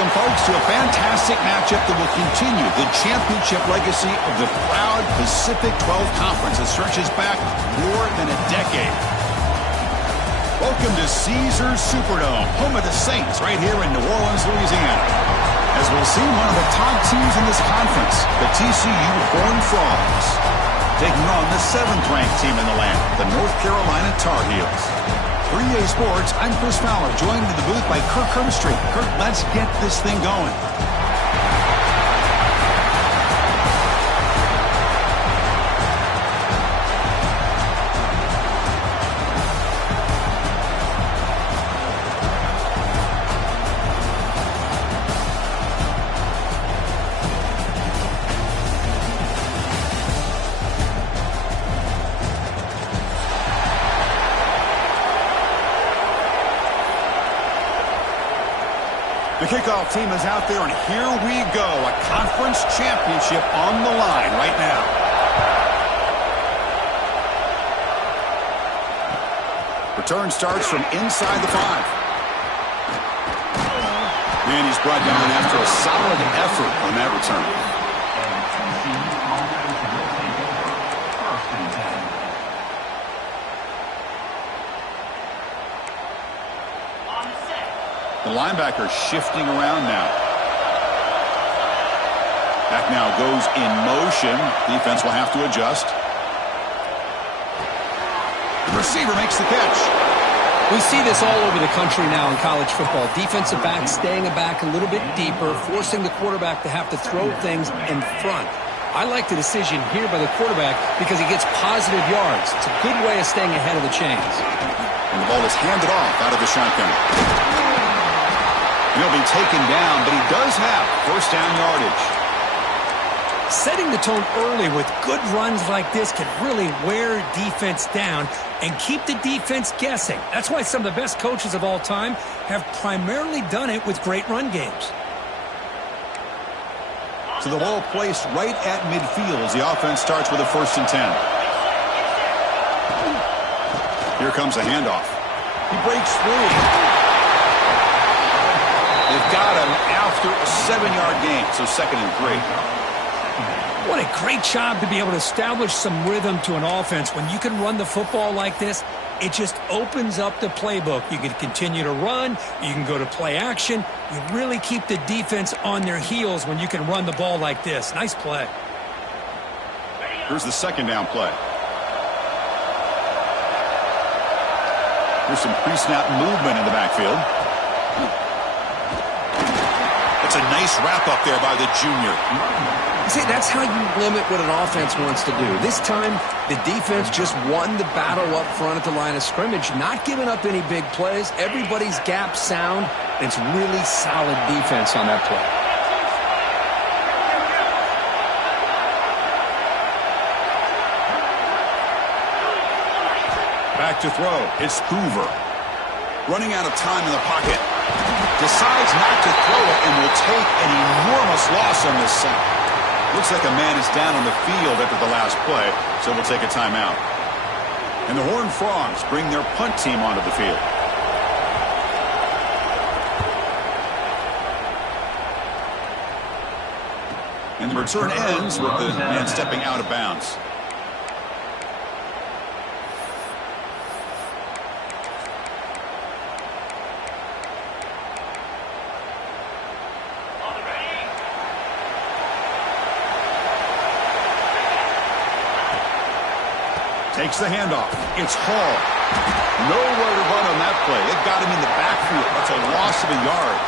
Welcome, folks, to a fantastic matchup that will continue the championship legacy of the proud Pacific 12 Conference that stretches back more than a decade. Welcome to Caesars Superdome, home of the Saints, right here in New Orleans, Louisiana. As we'll see one of the top teams in this conference, the TCU Horned Frogs, taking on the 7th-ranked team in the land, the North Carolina Tar Heels. 3A Sports, I'm Chris Fowler, joined in the booth by Kirk Herbstreit. Kirk, let's get this thing going. The kickoff team is out there, and here we go. A conference championship on the line right now. Return starts from inside the 5. And he's brought down after a solid effort on that return. The linebacker shifting around now. Back now goes in motion. Defense will have to adjust. The receiver makes the catch. We see this all over the country now in college football. Defensive backs staying back a little bit deeper, forcing the quarterback to have to throw things in front. I like the decision here by the quarterback because he gets positive yards. It's a good way of staying ahead of the chains. And the ball is handed off out of the shotgun. He'll be taken down, but he does have first down yardage. Setting the tone early with good runs like this can really wear defense down and keep the defense guessing. That's why some of the best coaches of all time have primarily done it with great run games. So the ball placed right at midfield as the offense starts with a 1st and 10. Here comes a handoff. He breaks free. They've got him after a 7-yard gain, so 2nd and 3. What a great job to be able to establish some rhythm to an offense. When you can run the football like this, it just opens up the playbook. You can continue to run. You can go to play action. You really keep the defense on their heels when you can run the ball like this. Nice play. Here's the 2nd down play. Here's some pre-snap movement in the backfield. It's a nice wrap-up there by the junior. See, that's how you limit what an offense wants to do. This time, the defense just won the battle up front at the line of scrimmage, not giving up any big plays. Everybody's gap sound. It's really solid defense on that play. Back to throw. It's Hoover. Running out of time in the pocket. Decides not to throw it and will take an enormous loss on this sack. Looks like a man is down on the field after the last play, so we'll take a timeout. And the Horned Frogs bring their punt team onto the field. And the return ends with the man stepping out of bounds. Takes the handoff. It's Hall. Nowhere to run on that play. It got him in the backfield. That's a loss of a yard.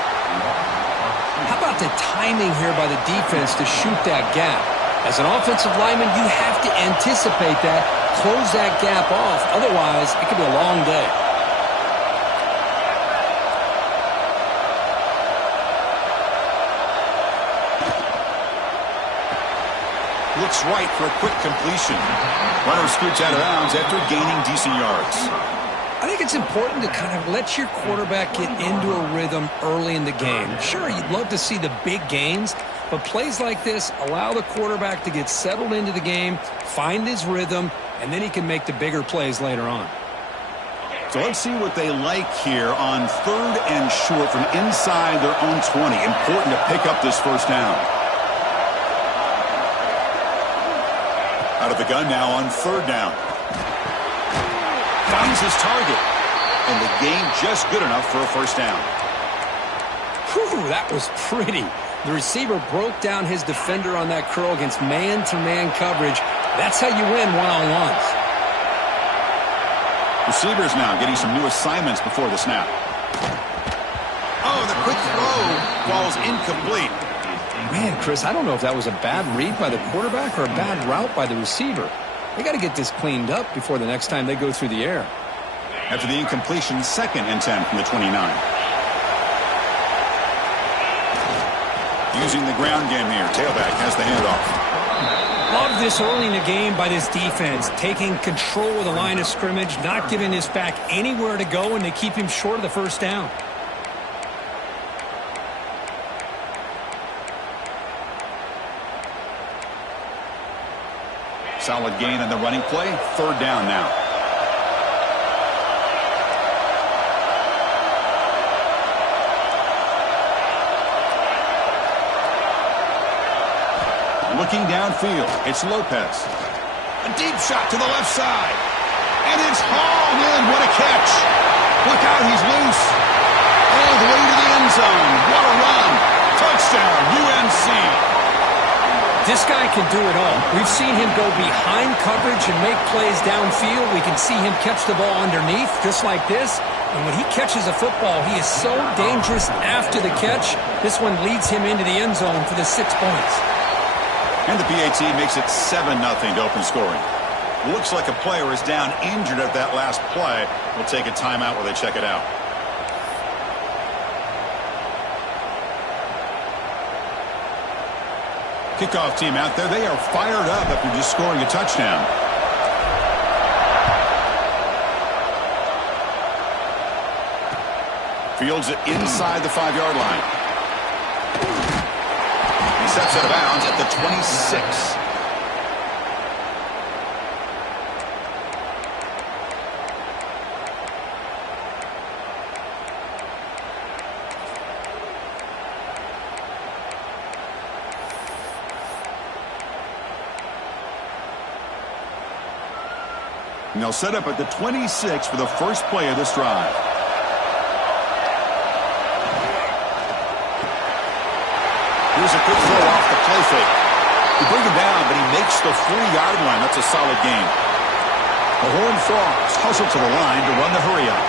How about the timing here by the defense to shoot that gap? As an offensive lineman, you have to anticipate that, close that gap off. Otherwise, it could be a long day. Looks right for a quick completion. Runner scoots out of bounds after gaining decent yards. I think it's important to kind of let your quarterback get into a rhythm early in the game. Sure, you'd love to see the big gains, but plays like this allow the quarterback to get settled into the game, find his rhythm, and then he can make the bigger plays later on. So let's see what they like here on 3rd and short from inside their own 20. Important to pick up this first down. Out of the gun now on 3rd down. Finds his target. And the gain just good enough for a first down. Whew, that was pretty. The receiver broke down his defender on that curl against man-to-man coverage. That's how you win one-on-ones. Receivers now getting some new assignments before the snap. Oh, the quick throw falls incomplete. Man, Chris, I don't know if that was a bad read by the quarterback or a bad route by the receiver. They got to get this cleaned up before the next time they go through the air. After the incompletion, 2nd and 10 from the 29. Using the ground game here. Tailback has the handoff. Love this early in the game by this defense, taking control of the line of scrimmage, not giving this back anywhere to go, and they keep him short of the first down. Solid gain on the running play. 3rd down now. Looking downfield, it's Lopez. A deep shot to the left side. And it's hauled in. What a catch. Look out, he's loose. All the way to the end zone. What a run. Touchdown, UNC. This guy can do it all. We've seen him go behind coverage and make plays downfield. We can see him catch the ball underneath, just like this. And when he catches a football, he is so dangerous after the catch. This one leads him into the end zone for the 6 points. And the PAT makes it 7-0 to open scoring. Looks like a player is down injured at that last play. We'll take a timeout while they check it out. Kickoff team out there. They are fired up after just scoring a touchdown. Fields it inside the 5-yard line. He steps out of bounds at the 26. And they'll set up at the 26 for the first play of this drive. Here's a quick throw off the play fake. They bring him down, but he makes the 4-yard line. That's a solid gain. The Horned Frogs hustle to the line to run the hurry-up.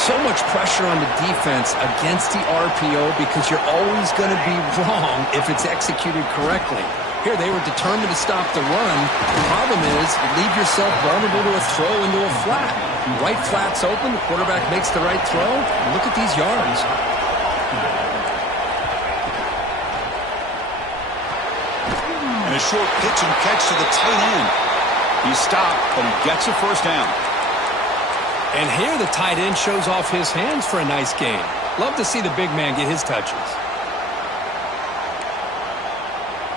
So much pressure on the defense against the RPO because you're always going to be wrong if it's executed correctly. Here they were determined to stop the run. The problem is you leave yourself vulnerable to a throw into a flat. Right flat's open, the quarterback makes the right throw. Look at these yards. And a short pitch and catch to the tight end. He's stopped, but he gets a first down. And here the tight end shows off his hands for a nice gain. Love to see the big man get his touches.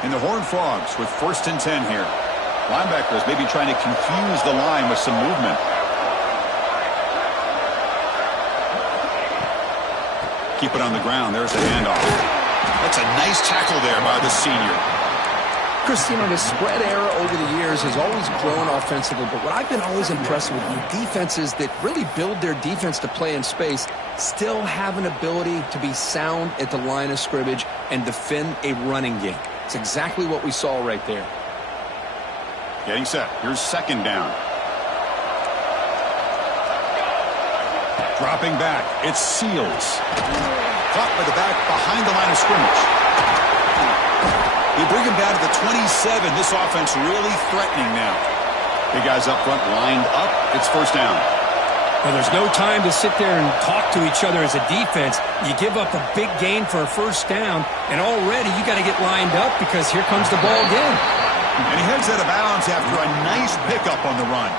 And the Horned Frogs with 1st and 10 here. Linebackers maybe trying to confuse the line with some movement. Keep it on the ground. There's the handoff. That's a nice tackle there by the senior. Chris, you know, the spread era over the years has always grown offensively, but what I've been always impressed with defenses that really build their defense to play in space still have an ability to be sound at the line of scrimmage and defend a running game. It's exactly what we saw right there. Getting set. Here's 2nd down. Dropping back. It's Seals. Caught by the back behind the line of scrimmage. They bring him down to the 27. This offense really threatening now. Big guys up front lined up. It's first down. Well, there's no time to sit there and talk to each other as a defense. You give up a big gain for a first down, and already you got to get lined up because here comes the ball again. And he heads out of bounds after a nice pickup on the run.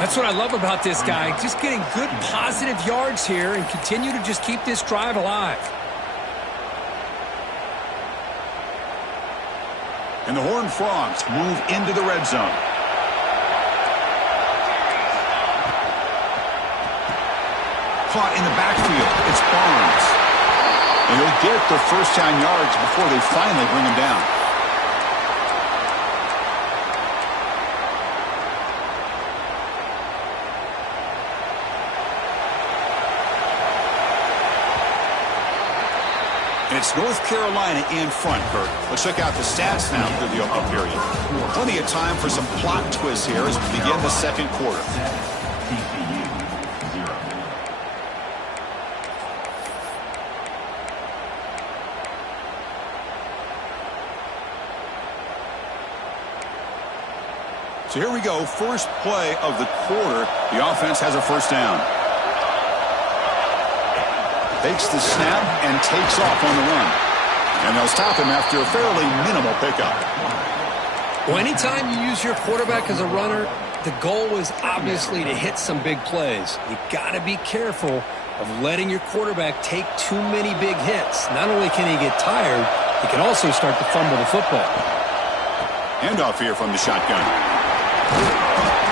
That's what I love about this guy. Just getting good positive yards here and continue to just keep this drive alive. And the Horned Frogs move into the red zone. Caught in the backfield. It's Barnes. And he'll get the first down yards before they finally bring him down. And it's North Carolina in front, Kurt. Let's check out the stats now through the opening period. Plenty of time for some plot twists here as we begin the second quarter. So here we go. First play of the quarter. The offense has a first down. Takes the snap and takes off on the run. And they'll stop him after a fairly minimal pickup. Well, anytime you use your quarterback as a runner, the goal is obviously to hit some big plays. You got to be careful of letting your quarterback take too many big hits. Not only can he get tired, he can also start to fumble the football. Handoff here from the shotgun.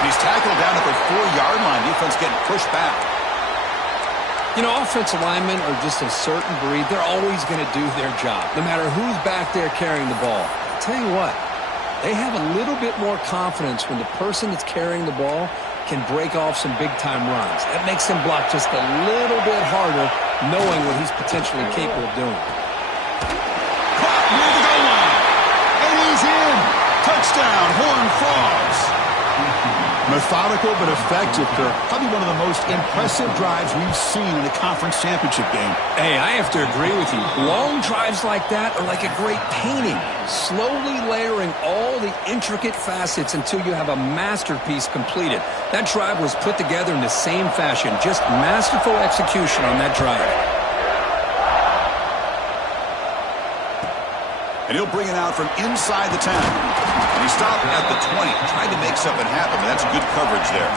He's tackled down at the 4-yard line. Defense getting pushed back. You know, offensive linemen are just a certain breed. They're always going to do their job, no matter who's back there carrying the ball. I'll tell you what, they have a little bit more confidence when the person that's carrying the ball can break off some big-time runs. That makes him block just a little bit harder, knowing what he's potentially capable of doing. Caught near the goal line. And he's in. Touchdown, Horned Frogs. Methodical but effective, Kirk. Probably one of the most impressive drives we've seen in a conference championship game. Hey, I have to agree with you. Long drives like that are like a great painting. Slowly layering all the intricate facets until you have a masterpiece completed. That drive was put together in the same fashion. Just masterful execution on that drive. And he'll bring it out from inside the 10. And he stopped at the 20. Tried to make something happen, but that's good coverage there.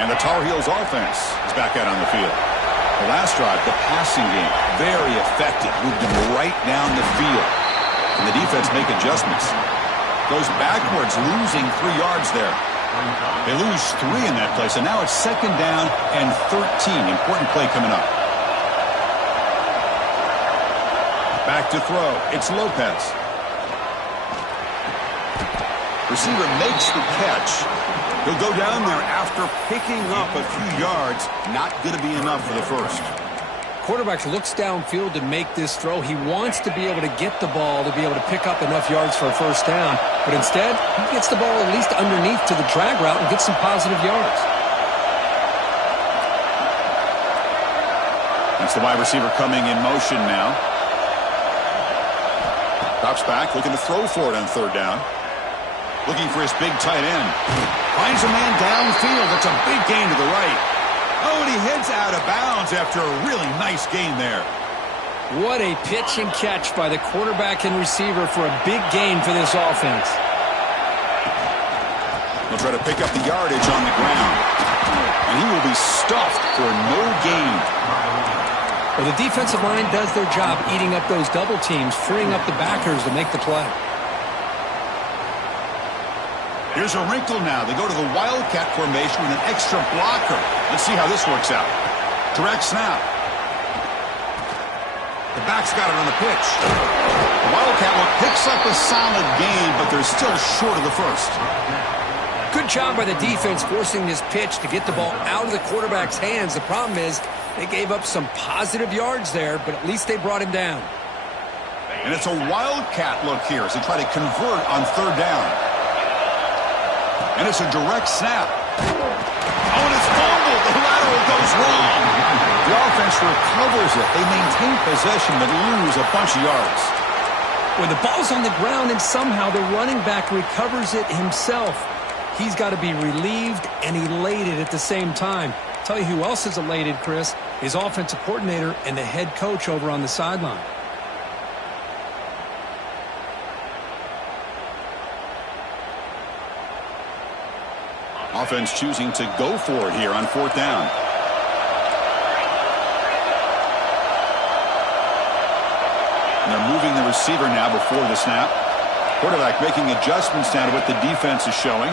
And the Tar Heels offense is back out on the field. The last drive, the passing game, very effective. Moved him right down the field. And the defense make adjustments. Goes backwards, losing 3 yards there. They lose 3 in that play, so now it's second down and 13. Important play coming up. Back to throw. It's Lopez. Receiver makes the catch. He'll go down there after picking up a few yards. Not going to be enough for the first. Quarterback looks downfield to make this throw. He wants to be able to get the ball to be able to pick up enough yards for a first down. But instead, he gets the ball at least underneath to the drag route and gets some positive yards. That's the wide receiver coming in motion now. Drops back, looking to throw for it on third down. Looking for his big tight end. Finds a man downfield. That's a big gain to the right. Oh, and he heads out of bounds after a really nice gain there. What a pitch and catch by the quarterback and receiver for a big gain for this offense. He'll try to pick up the yardage on the ground. And he will be stuffed for no gain. Well, the defensive line does their job eating up those double teams, freeing up the backers to make the play. Here's a wrinkle now. They go to the Wildcat formation with an extra blocker. Let's see how this works out. Direct snap. The back's got it on the pitch. The Wildcat picks up a solid gain, but they're still short of the first. Good job by the defense forcing this pitch to get the ball out of the quarterback's hands. The problem is they gave up some positive yards there, but at least they brought him down. And it's a Wildcat look here as they try to convert on third down. And it's a direct snap. Oh, and it's fumbled. The lateral goes wrong. The offense recovers it. They maintain possession but lose a bunch of yards. When the ball's on the ground and somehow the running back recovers it himself, he's got to be relieved and elated at the same time. Tell you who else is elated, Chris, his offensive coordinator and the head coach over on the sideline. Offense choosing to go for it here on fourth down. And they're moving the receiver now before the snap. Quarterback making adjustments now to what the defense is showing.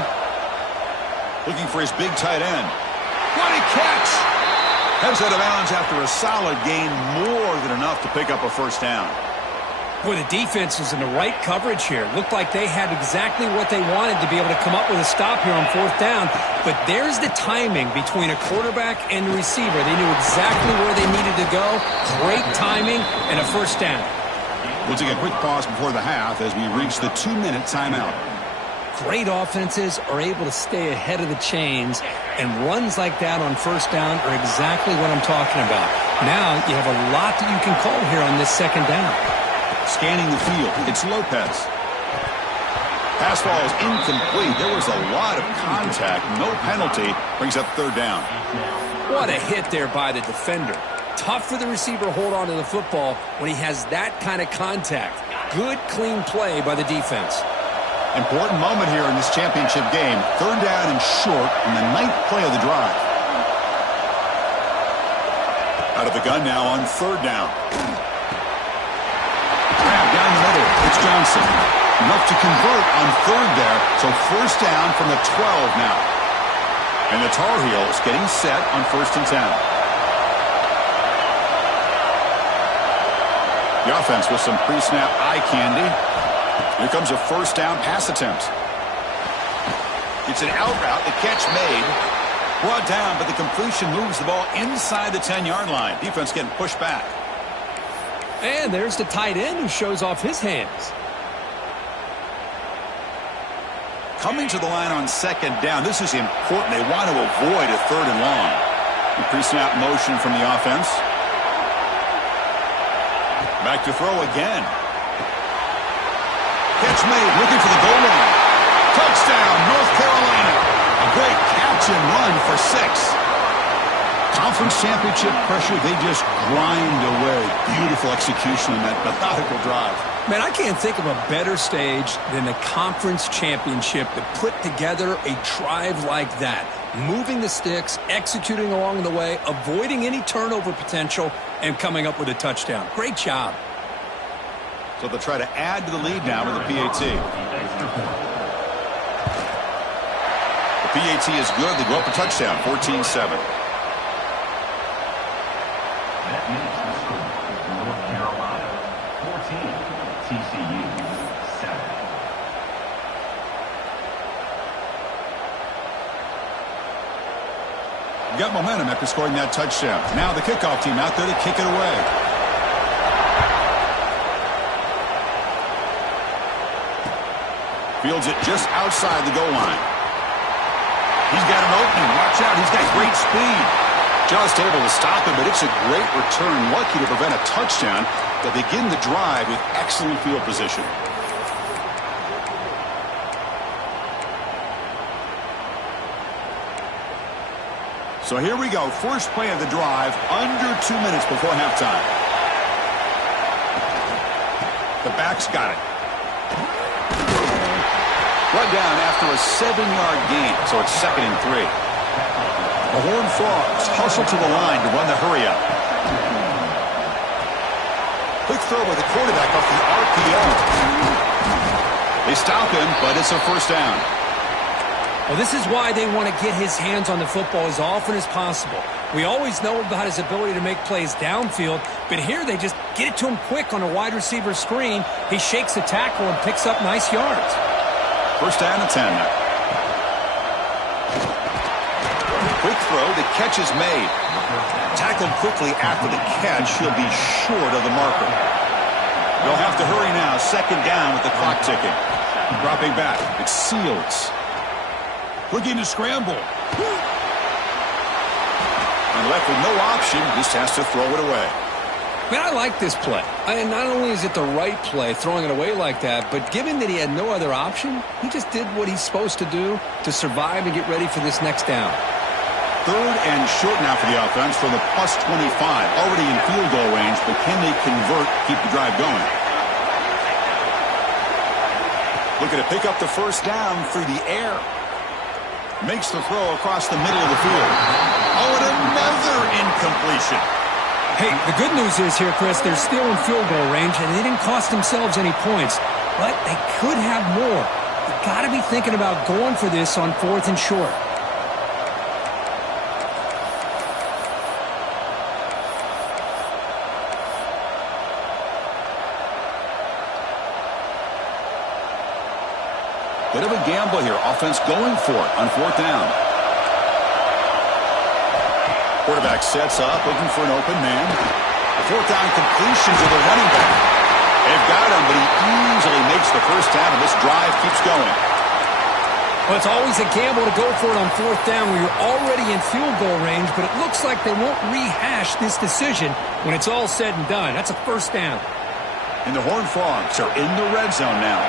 Looking for his big tight end. What a catch! Heads out of bounds after a solid gain, more than enough to pick up a first down. Boy, the defense was in the right coverage here. Looked like they had exactly what they wanted to be able to come up with a stop here on fourth down. But there's the timing between a quarterback and the receiver. They knew exactly where they needed to go. Great timing and a first down. We'll take a quick pause before the half as we reach the 2-minute timeout. Great offenses are able to stay ahead of the chains, and runs like that on first down are exactly what I'm talking about. Now you have a lot that you can call here on this second down. Scanning the field, it's Lopez. Pass ball is incomplete. There was a lot of contact. No penalty. Brings up third down. What a hit there by the defender. Tough for the receiver to hold on to the football when he has that kind of contact. Good, clean play by the defense. Important moment here in this championship game. Third down and short on the 9th play of the drive. Out of the gun now on third down. Grab down the middle. It's Johnson. Enough to convert on third there. So first down from the 12 now. And the Tar Heels getting set on 1st and 10. The offense with some pre-snap eye candy. Here comes a first down pass attempt. It's an out route. The catch made. Brought down, but the completion moves the ball inside the 10-yard line. Defense getting pushed back. And there's the tight end who shows off his hands. Coming to the line on second down. This is important. They want to avoid a third and long. The pre-snap motion from the offense. Back to throw again. Catch made, looking for the goal line. Touchdown, North Carolina. A great catch and run for 6. Conference championship pressure, they just grind away. Beautiful execution in that methodical drive. Man, I can't think of a better stage than the conference championship to put together a drive like that. Moving the sticks, executing along the way, avoiding any turnover potential, and coming up with a touchdown. Great job. So they'll try to add to the lead now with the PAT. The PAT is good. They go up a touchdown, 14-7. That makes the score North Carolina 14, TCU 7. Got momentum after scoring that touchdown. Now the kickoff team out there to kick it away. Fields it just outside the goal line. He's got an opening. Watch out. He's got great speed. Just able to stop him, but it's a great return. Lucky to prevent a touchdown. They begin the drive with excellent field position. So here we go. First play of the drive, under 2 minutes before halftime. The back's got it. Run down after a 7-yard gain, so it's 2nd and 3. The Horned Frogs hustle to the line to run the hurry-up. Quick throw by the quarterback off the RPO. They stop him, but it's a first down. Well, this is why they want to get his hands on the football as often as possible. We always know about his ability to make plays downfield, but here they just get it to him quick on a wide receiver screen. He shakes the tackle and picks up nice yards. First down and 10 now. Quick throw. The catch is made. Tackled quickly after the catch. He'll be short of the marker. They'll have to hurry now. 2nd down with the clock ticking. Dropping back. It's Seals. Looking to scramble. And left with no option. Just has to throw it away. Man, I like this play. And not only is it the right play, throwing it away like that, but given that he had no other option, he just did what he's supposed to do to survive and get ready for this next down. 3rd and short now for the offense from the +25. Already in field goal range, but can they convert, keep the drive going? Looking to pick up the first down through the air. Makes the throw across the middle of the field. Oh, and another incompletion. Hey, the good news is here, Chris, they're still in field goal range, and they didn't cost themselves any points. but they could have more. You got to be thinking about going for this on 4th and short. Bit of a gamble here. Offense going for it on 4th down. Quarterback sets up, looking for an open man. The 4th down completion to the running back. They've got him, but he easily makes the first down, and this drive keeps going. Well, it's always a gamble to go for it on 4th down where you're already in field goal range, but it looks like they won't rehash this decision when it's all said and done. That's a first down. And the Horned Frogs are in the red zone now.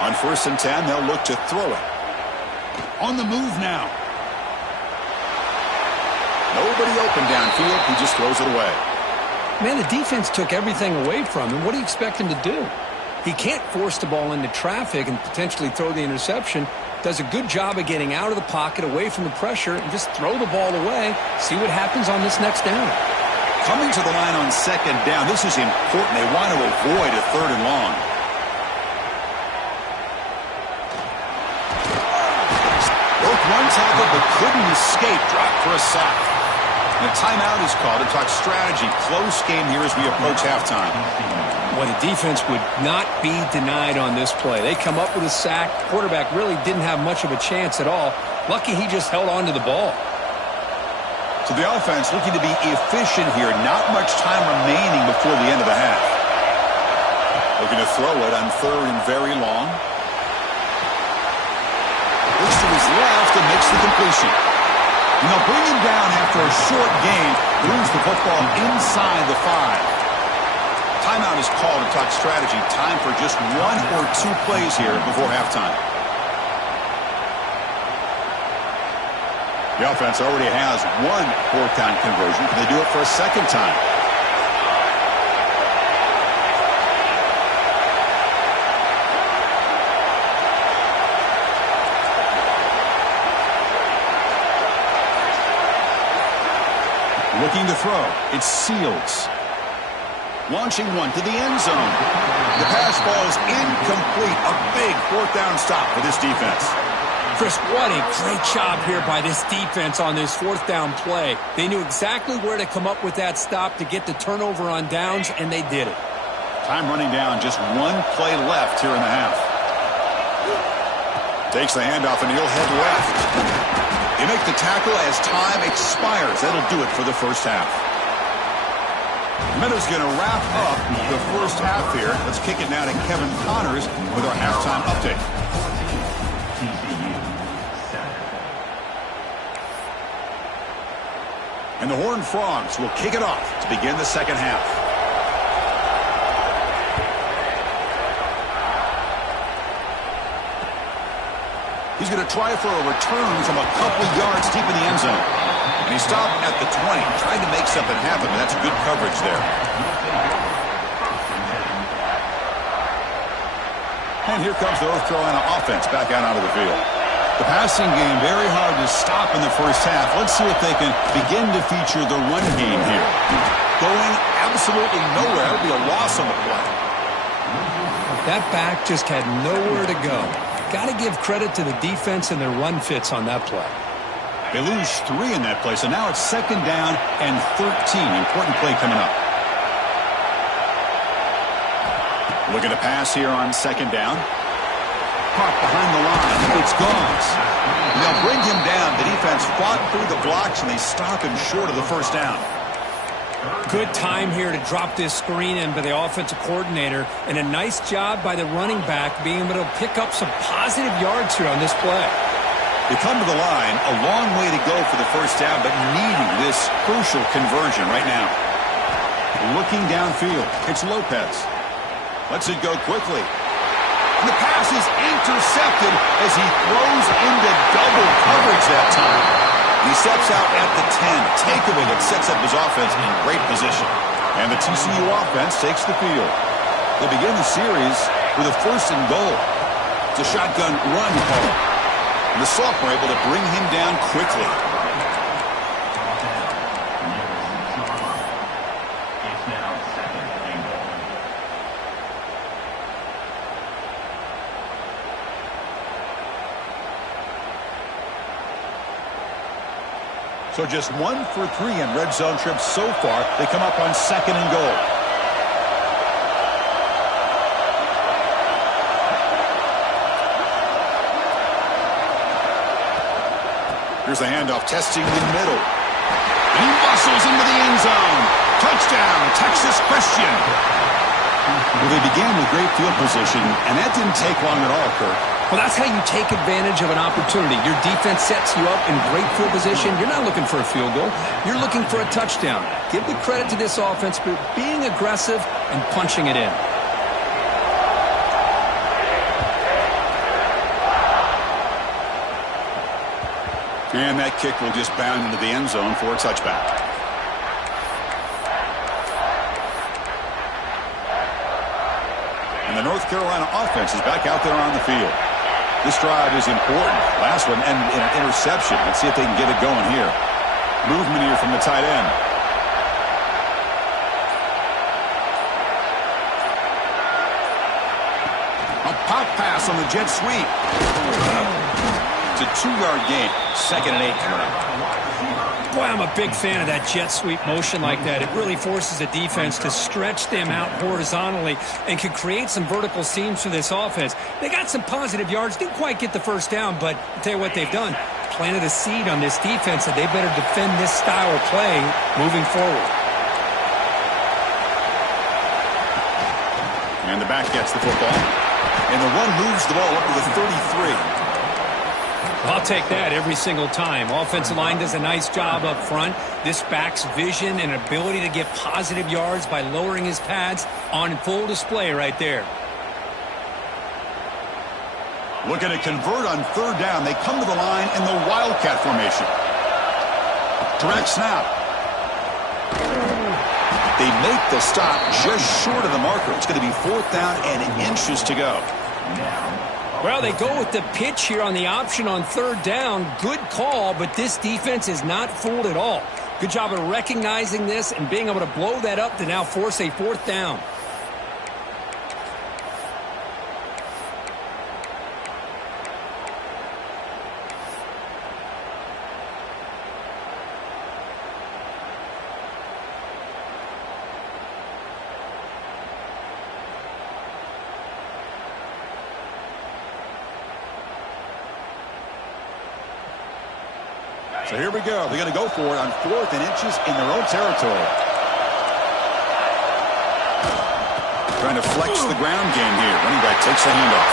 On 1st and 10, they'll look to throw it. On the move now. Nobody open downfield. He just throws it away. Man, the defense took everything away from him. What do you expect him to do? He can't force the ball into traffic and potentially throw the interception. Does a good job of getting out of the pocket, away from the pressure, and just throw the ball away. See what happens on this next down. Coming to the line on 2nd down, this is important. They want to avoid a 3rd and long. One tackle, but couldn't escape. Dropped for a sack. And a timeout is called to talk strategy. Close game here as we approach halftime. Well, the defense would not be denied on this play. They come up with a sack. Quarterback really didn't have much of a chance at all. Lucky he just held on to the ball. So the offense looking to be efficient here. Not much time remaining before the end of the half. Looking to throw it on 3rd and very long. Looks to his left and makes the completion. And they'll bring him down after a short gain. Moves the football inside the 5. Timeout is called to talk strategy. Time for just 1 or 2 plays here before halftime. The offense already has 1 4th down conversion. Can they do it for a 2nd time? Looking to throw. It's Seals. Launching one to the end zone. The pass ball is incomplete. A big 4th down stop for this defense. Chris, what a great job here by this defense on this 4th down play. They knew exactly where to come up with that stop to get the turnover on downs, and they did it. Time running down. Just 1 play left here in the half. Takes the handoff, and he'll head left. They make the tackle as time expires. That'll do it for the first half. Meadows going to wrap up the first half here. Let's kick it now to Kevin Connors with our halftime update. And the Horned Frogs will kick it off to begin the second half. He's going to try for a return from a couple yards deep in the end zone. And he stopped at the 20, trying to make something happen, but that's good coverage there. And here comes the North Carolina offense back out onto the field. The passing game very hard to stop in the first half. Let's see if they can begin to feature the run game here. Going absolutely nowhere. It'll be a loss on the play. That back just had nowhere to go. Got to give credit to the defense and their run fits on that play. They lose 3 in that play, so now it's 2nd down and 13. Important play coming up. Looking to pass here on 2nd down. Caught behind the line. It's Goss. They'll bring him down. The defense fought through the blocks, and they stop him short of the first down. Good time here to drop this screen in by the offensive coordinator, and a nice job by the running back being able to pick up some positive yards here on this play. They come to the line, a long way to go for the first down, but needing this crucial conversion right now. Looking downfield, it's Lopez. Lets it go quickly. And the pass is intercepted as he throws into double coverage that time. He steps out at the 10. Takeaway that sets up his offense in great position. And the TCU offense takes the field. They'll begin the series with a 1st and goal. It's a shotgun run call. And the sophomore able to bring him down quickly. So just 1 for 3 in red zone trips so far. They come up on 2nd and goal. Here's the handoff, testing the middle. And he muscles into the end zone. Touchdown, Texas Christian. Well, they began with great field position, and that didn't take long at all, Kirk. Well, that's how you take advantage of an opportunity. Your defense sets you up in great field position. You're not looking for a field goal. You're looking for a touchdown. Give the credit to this offense for being aggressive and punching it in. And that kick will just bound into the end zone for a touchback. And the North Carolina offense is back out there on the field. This drive is important. Last one ended in an interception. Let's see if they can get it going here. Movement here from the tight end. A pop pass on the jet sweep. It's a 2-yard gain. 2nd and 8 coming up. Boy, I'm a big fan of that jet sweep motion like that. It really forces the defense to stretch them out horizontally and can create some vertical seams for this offense. They got some positive yards. Didn't quite get the first down, but I'll tell you what they've done. Planted a seed on this defense that they better defend this style of play moving forward. And the back gets the football. And the run moves the ball up to the 33. I'll take that every single time. Offensive line does a nice job up front. This back's vision and ability to get positive yards by lowering his pads on full display right there. Looking to convert on 3rd down. They come to the line in the Wildcat formation. Direct snap. They make the stop just short of the marker. It's going to be 4th down and inches to go. Well, they go with the pitch here on the option on 3rd down. Good call, but this defense is not fooled at all. Good job of recognizing this and being able to blow that up to now force a 4th down. So here we go. They're going to go for it on 4th and inches in their own territory. Trying to flex the ground game here. Running back takes the handoff.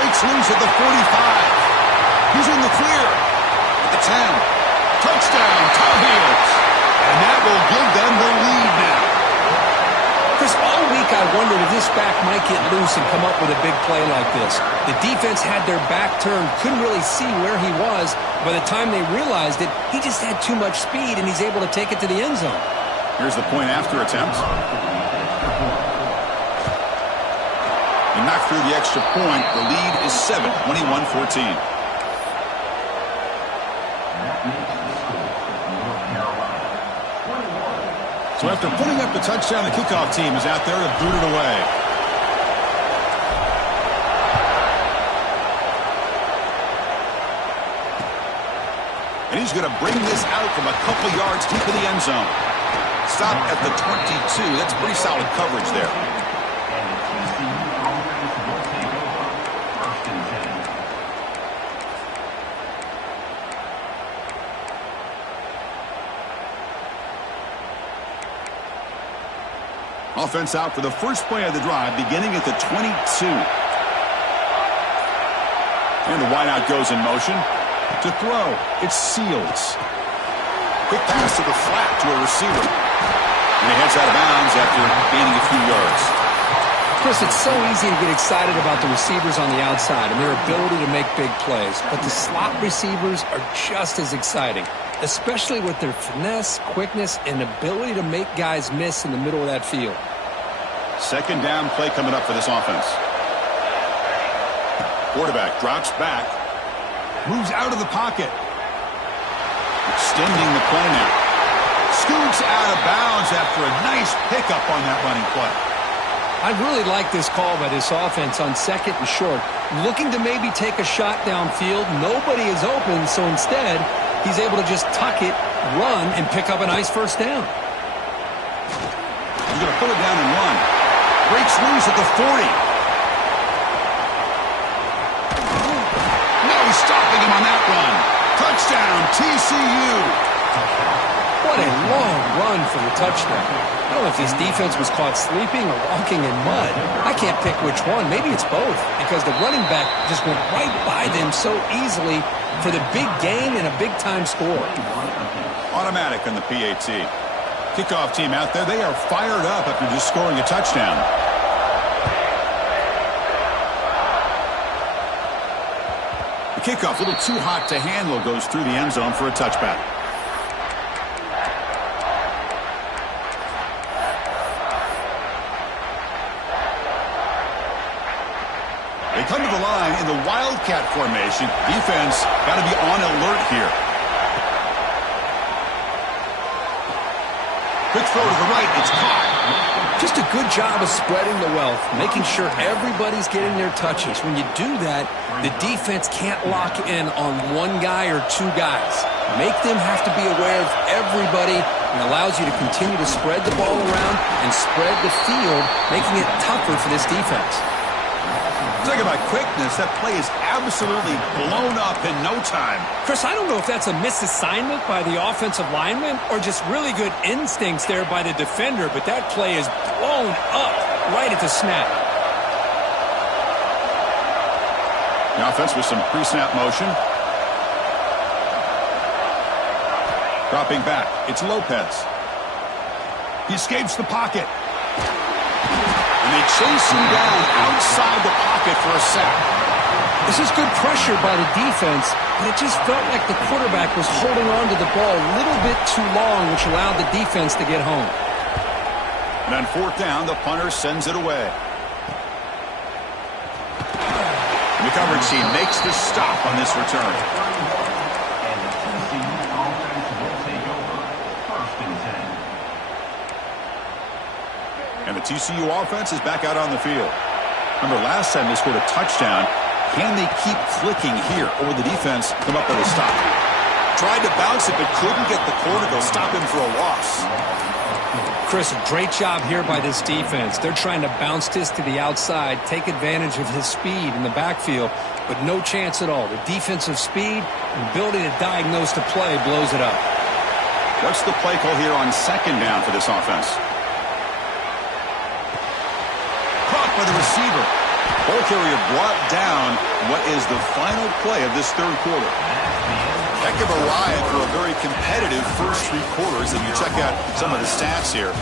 Breaks loose at the 45. He's in the clear. At the 10. Touchdown, Tar Heels. And that will give them the lead now. Chris, all week I wondered if this back might get loose and come up with a big play like this. The defense had their back turned, couldn't really see where he was. By the time they realized it, he just had too much speed, and he's able to take it to the end zone. Here's the point after attempt. He knocked through the extra point. The lead is 7, 21-14. So after putting up the touchdown, the kickoff team is out there to boot it away. And he's going to bring this out from a couple yards deep in the end zone. Stop at the 22. That's pretty solid coverage there. Offense out for the first play of the drive, beginning at the 22. And the wideout goes in motion. To throw, it's Seals. Quick pass to the flat to a receiver. And he heads out of bounds after gaining a few yards. Chris, it's so easy to get excited about the receivers on the outside and their ability to make big plays. But the slot receivers are just as exciting, especially with their finesse, quickness, and ability to make guys miss in the middle of that field. 2nd down play coming up for this offense. Quarterback drops back. Moves out of the pocket. Extending the play now. Scoots out of bounds after a nice pickup on that running play. I really like this call by this offense on 2nd and short. Looking to maybe take a shot downfield. Nobody is open, so instead, he's able to just tuck it run and pick up a nice first down. He's going to put it down and run. Breaks loose at the 40. No stopping him on that run. Touchdown, TCU. What a long run for the touchdown. I don't know if this defense was caught sleeping or walking in mud. I can't pick which one. Maybe it's both, because the running back just went right by them so easily for the big gain and a big-time score. Automatic on the PAT. Kickoff team out there, they are fired up after just scoring a touchdown. The kickoff, a little too hot to handle, goes through the end zone for a touchback. They come to the line in the Wildcat formation. Defense got to be on alert here. Quick throw to the right. It's caught. Just a good job of spreading the wealth, making sure everybody's getting their touches. When you do that, the defense can't lock in on one guy or two guys. Make them have to be aware of everybody, and allows you to continue to spread the ball around and spread the field, making it tougher for this defense. Talk about quickness. That play is absolutely blown up in no time. Chris, I don't know if that's a misassignment by the offensive lineman or just really good instincts there by the defender, but that play is blown up right at the snap. The offense with some pre-snap motion. Dropping back. It's Lopez. He escapes the pocket. And they chase him down outside the pocket for a sack. This is good pressure by the defense, but it just felt like the quarterback was holding on to the ball a little bit too long, which allowed the defense to get home. And on fourth down, the punter sends it away. And the coverage team makes the stop on this return. And the TCU offense will take over. First and 10. And the TCU offense is back out on the field. Remember, last time they scored a touchdown. Can they keep clicking here, or will the defense come up with a stop? Tried to bounce it, but couldn't get the corner. They'll stop him for a loss. Chris, a great job here by this defense. They're trying to bounce this to the outside, take advantage of his speed in the backfield, but no chance at all. The defensive speed and ability to diagnose the play blows it up. What's the play call here on second down for this offense? Caught by the receiver. Ball carrier brought down. What is the final play of this third quarter? Heck of a ride for a very competitive first three quarters. If you check out some of the stats here,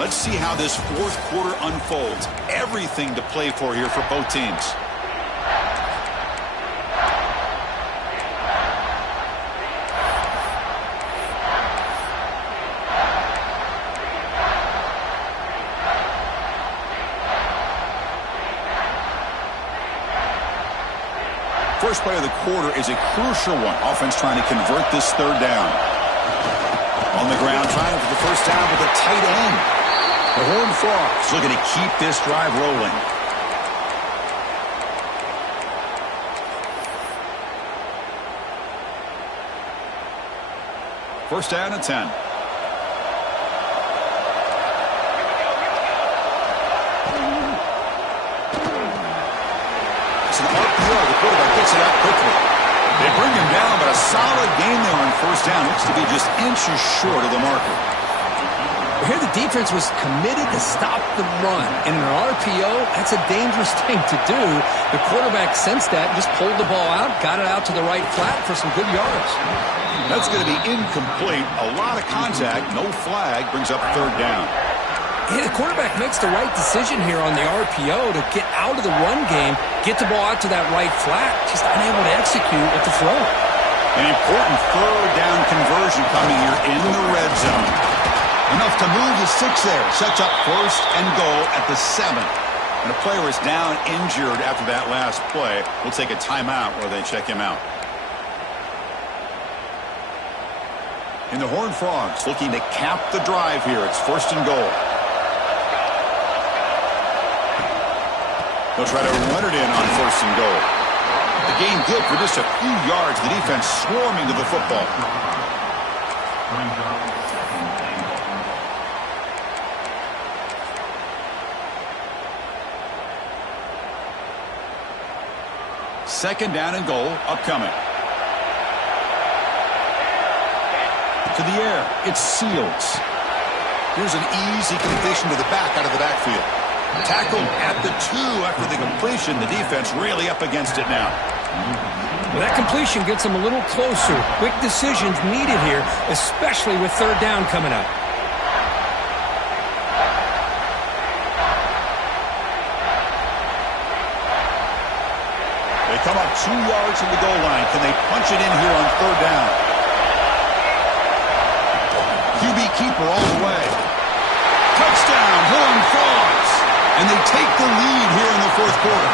let's see how this fourth quarter unfolds. Everything to play for here for both teams. First play of the quarter is a crucial one. Offense trying to convert this third down. On the ground, trying for the first down with a tight end. The Horned Frogs looking to keep this drive rolling. First down and 10. Quarterback gets it out quickly. They bring him down, but a solid gain there on first down. Looks to be just inches short of the marker. Here the defense was committed to stop the run. In an RPO, that's a dangerous thing to do. The quarterback sensed that, just pulled the ball out, got it out to the right flat for some good yards. That's going to be incomplete. A lot of contact, no flag, brings up third down. Yeah, the quarterback makes the right decision here on the RPO to get out of the run game, get the ball out to that right flat, just unable to execute at the throw. An important third down conversion coming here in the red zone. Enough to move the 6 there. Sets up first and goal at the 7. And a player is down injured after that last play. We'll take a timeout while they check him out. And the Horned Frogs looking to cap the drive here. It's first and goal. They'll try to run it in on first and goal. The gain good for just a few yards. The defense swarming to the football. Brings up second and goal. Second down and goal upcoming. To the air, it's Seals. Here's an easy completion to the back out of the backfield. Tackled at the 2 after the completion. The defense really up against it now. Well, that completion gets them a little closer. Quick decisions needed here, especially with third down coming up. They come up 2 yards from the goal line. Can they punch it in here on third down? QB keeper all the way. Touchdown, Horned Frogs. And they take the lead here in the fourth quarter.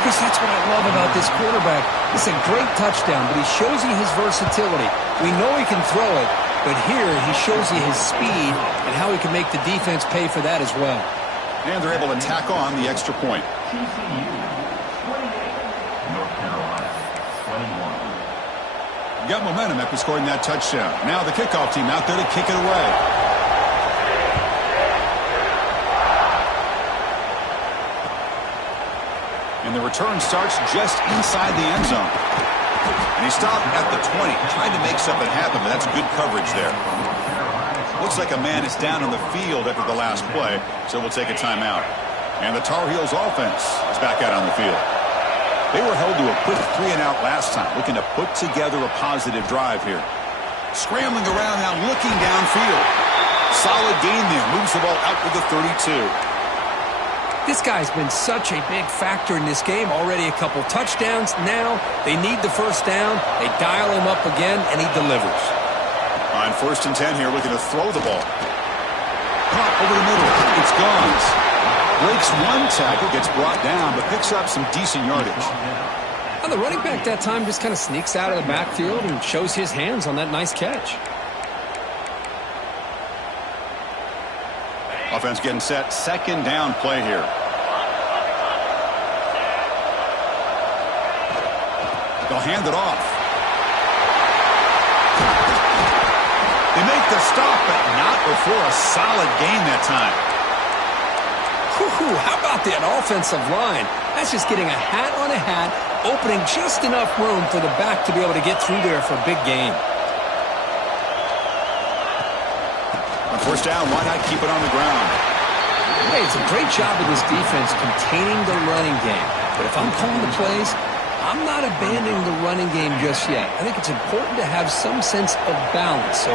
Chris, that's what I love about this quarterback. It's a great touchdown, but he shows you his versatility. We know he can throw it, but here he shows you his speed and how he can make the defense pay for that as well. And they're able to tack on the extra point. TCU 28, North Carolina 21. Got momentum after scoring that touchdown. Now the kickoff team out there to kick it away. And the return starts just inside the end zone. And he stopped at the 20, trying to make something happen, but that's good coverage there. Looks like a man is down on the field after the last play, so we'll take a timeout. And the Tar Heels offense is back out on the field. They were held to a quick 3-and-out last time, looking to put together a positive drive here. Scrambling around now, looking downfield. Solid gain there, moves the ball out to the 32. This guy's been such a big factor in this game. Already a couple touchdowns. Now they need the first down. They dial him up again, and he delivers. On 1st and 10 here, looking to throw the ball. Caught over the middle. It's gone. Breaks one tackle, gets brought down, but picks up some decent yardage. And the running back that time just kind of sneaks out of the backfield and shows his hands on that nice catch. Offense getting set. Second down play here. They'll hand it off. They make the stop, but not before a solid gain that time. Whew, how about that offensive line? That's just getting a hat on a hat, opening just enough room for the back to be able to get through there for a big gain. On first down, why not keep it on the ground? Hey, it's a great job of this defense containing the running game. But if I'm calling the plays, I'm not abandoning the running game just yet. I think it's important to have some sense of balance. So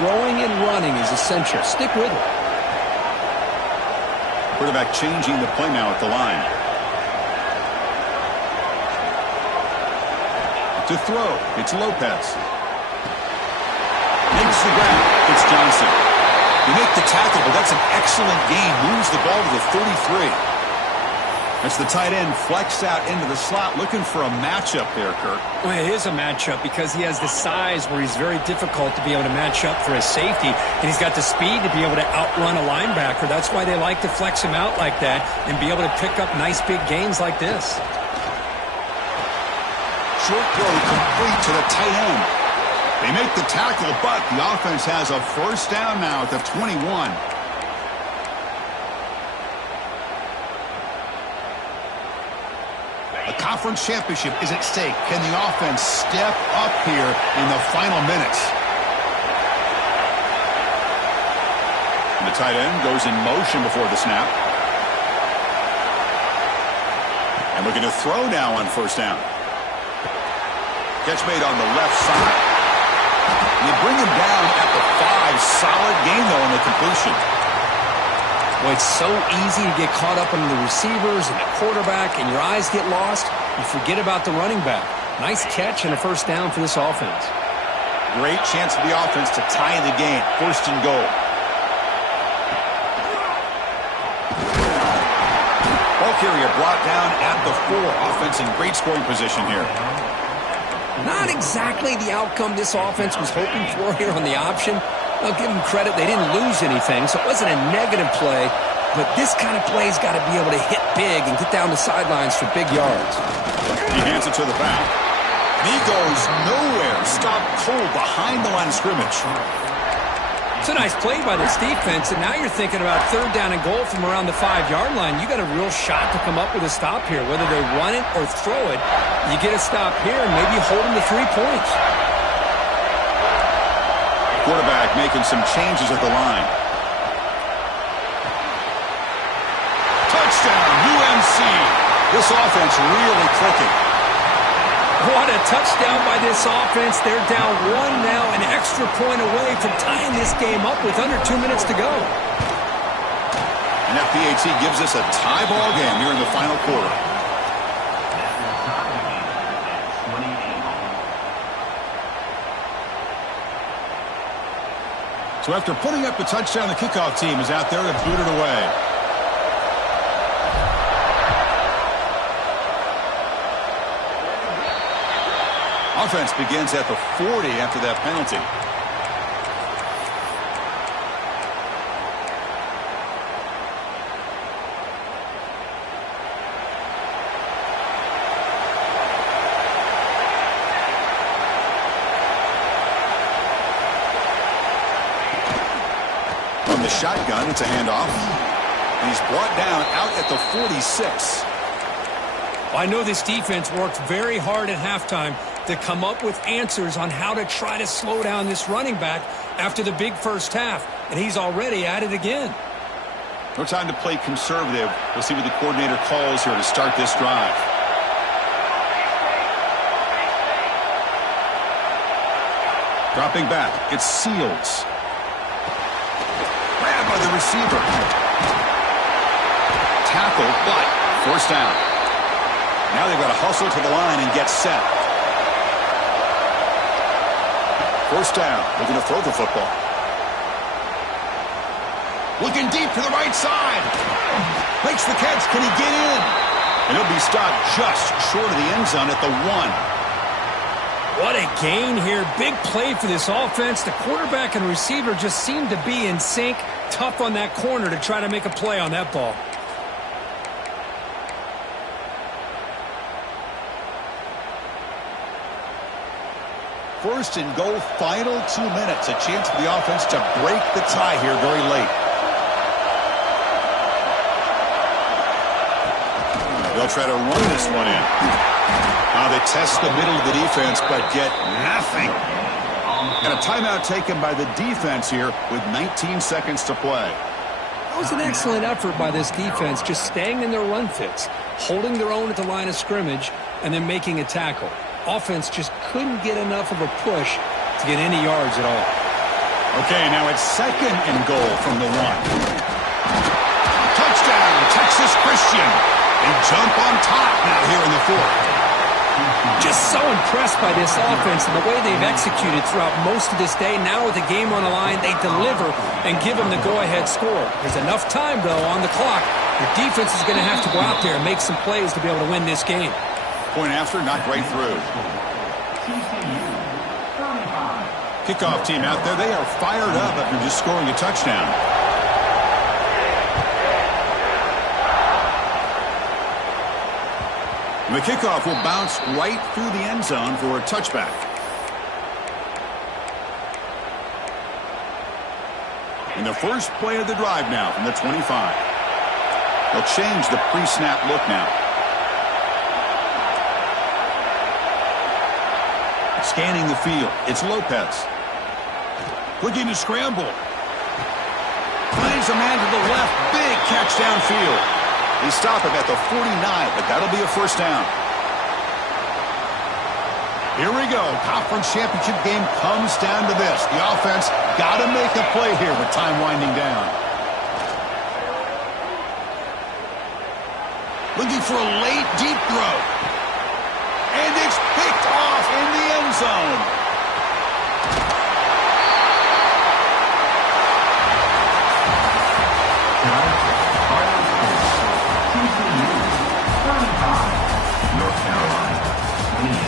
throwing and running is essential. Stick with it. Quarterback changing the play now at the line. To throw, it's Lopez. Makes the grab, it's Johnson. You make the tackle, but that's an excellent gain. Moves the ball to the 33. That's the tight end flexed out into the slot, looking for a matchup there, Kirk. Well, it is a matchup because he has the size where he's very difficult to be able to match up for his safety, and he's got the speed to be able to outrun a linebacker. That's why they like to flex him out like that and be able to pick up nice big gains like this. Short throw complete to the tight end. They make the tackle, but the offense has a first down now at the 21. A conference championship is at stake. Can the offense step up here in the final minutes? The tight end goes in motion before the snap. And looking to throw now on first down. Catch made on the left side. You bring him down at the 5. Solid gain, though, on the completion. Well, it's so easy to get caught up in the receivers and the quarterback, and your eyes get lost. You forget about the running back. Nice catch and a first down for this offense. Great chance for the offense to tie the game. First and goal. Ball carrier brought down at the 4. Offense in great scoring position here. Not exactly the outcome this offense was hoping for here on the option. I'll give them credit. They didn't lose anything, so it wasn't a negative play. But this kind of play's got to be able to hit big and get down the sidelines for big yards. He hands it to the back. And he goes nowhere. Stopped cold behind the line of scrimmage. It's a nice play by this defense, and now you're thinking about 3rd down and goal from around the 5-yard line. You got a real shot to come up with a stop here. Whether they run it or throw it, you get a stop here and maybe hold them to 3 points. Quarterback making some changes at the line. Touchdown, UMC. This offense really clicking. What a touchdown by this offense. They're down 1 now, an extra point away from tying this game up with under 2 minutes to go. And FBAT gives us a tie ball game here in the final quarter. So after putting up the touchdown, the kickoff team is out there to boot it away. Offense begins at the 40 after that penalty. From the shotgun, it's a handoff. He's brought down out at the 46. I know this defense worked very hard at halftime to come up with answers on how to try to slow down this running back after the big first half, and he's already at it again. No time to play conservative. We'll see what the coordinator calls here to start this drive. Dropping back, it's Seals. Grabbed by the receiver. Tackle, but first down. Now they've got to hustle to the line and get set. First down. They're going to throw the football. Looking deep to the right side. Makes the catch. Can he get in? And he'll be stopped just short of the end zone at the 1. What a gain here. Big play for this offense. The quarterback and receiver just seem to be in sync. Tough on that corner to try to make a play on that ball. First and goal, final 2 minutes. A chance for the offense to break the tie here very late. They'll try to run this one in. Now they test the middle of the defense, but get nothing. And a timeout taken by the defense here with 19 seconds to play. That was an excellent effort by this defense, just staying in their run fits, holding their own at the line of scrimmage, and then making a tackle. Offense just couldn't get enough of a push to get any yards at all. Okay, now it's 2nd and goal from the 1. Touchdown, Texas Christian. They jump on top now here in the 4th. Just so impressed by this offense and the way they've executed throughout most of this day. Now with the game on the line, they deliver and give them the go-ahead score. There's enough time, though, on the clock. Your defense is going to have to go out there and make some plays to be able to win this game. Point after, knocked right through. Kickoff team out there. They are fired up after just scoring a touchdown. And the kickoff will bounce right through the end zone for a touchback. And the first play of the drive now from the 25. They'll change the pre-snap look now. Scanning the field. It's Lopez. Looking to scramble. Finds a man to the left. Big catch downfield. They stop him at the 49, but that'll be a first down. Here we go. Conference championship game comes down to this. The offense got to make a play here with time winding down. Looking for a late deep throw. And it's picked off in the end zone. North Carolina, 28.